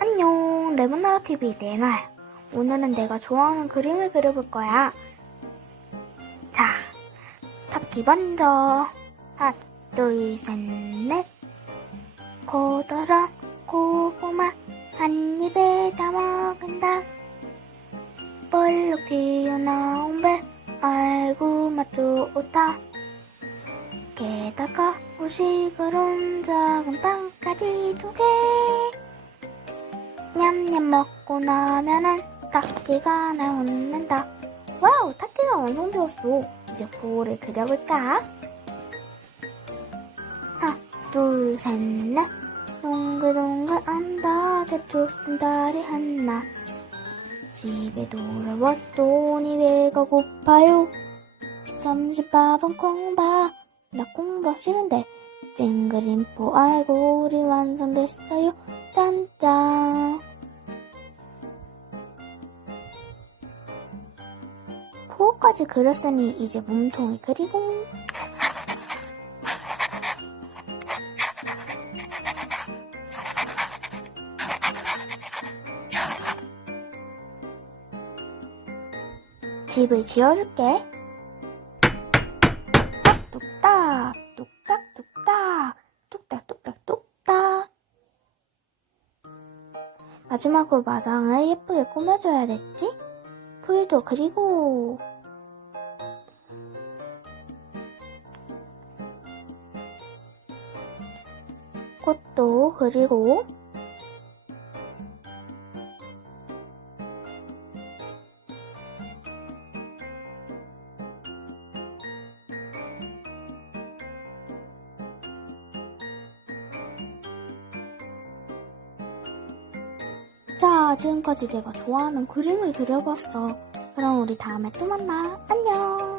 안녕, 레몬나라 TV 레나야. 오늘은 내가 좋아하는 그림을 그려볼 거야. 자, 탑기 먼저. 하나, 둘, 셋, 넷. 고더런 고구마 한 입에 다 먹은다. 볼록 튀어나온 배, 아이고 맛 좋다. 게다가 후식으론 작은 빵까지 두 개. 냠냠 먹고 나면은 닭기가 나온다. 와우, 닭기가 완성되었어. 이제 볼을 그려볼까? 하나, 둘, 셋, 넷. 동글동글 안다게 좁은 다리 하나. 집에 돌아왔더니 배가 고파요. 점심밥은 콩밥. 나 콩밥 싫은데. 찡그림포 알고리 완성됐어요. 짠짠. 코까지 그렸으니 이제 몸통을 그리고 집을 지어줄게. 뚝딱, 뚝딱, 뚝딱, 뚝딱, 뚝딱. 마지막으로 마당을 예쁘게 꾸며줘야겠지? 풀도 그리고 꽃도 그리고 자, 지금까지 내가 좋아하는 그림을 그려봤어. 그럼 우리 다음에 또 만나. 안녕!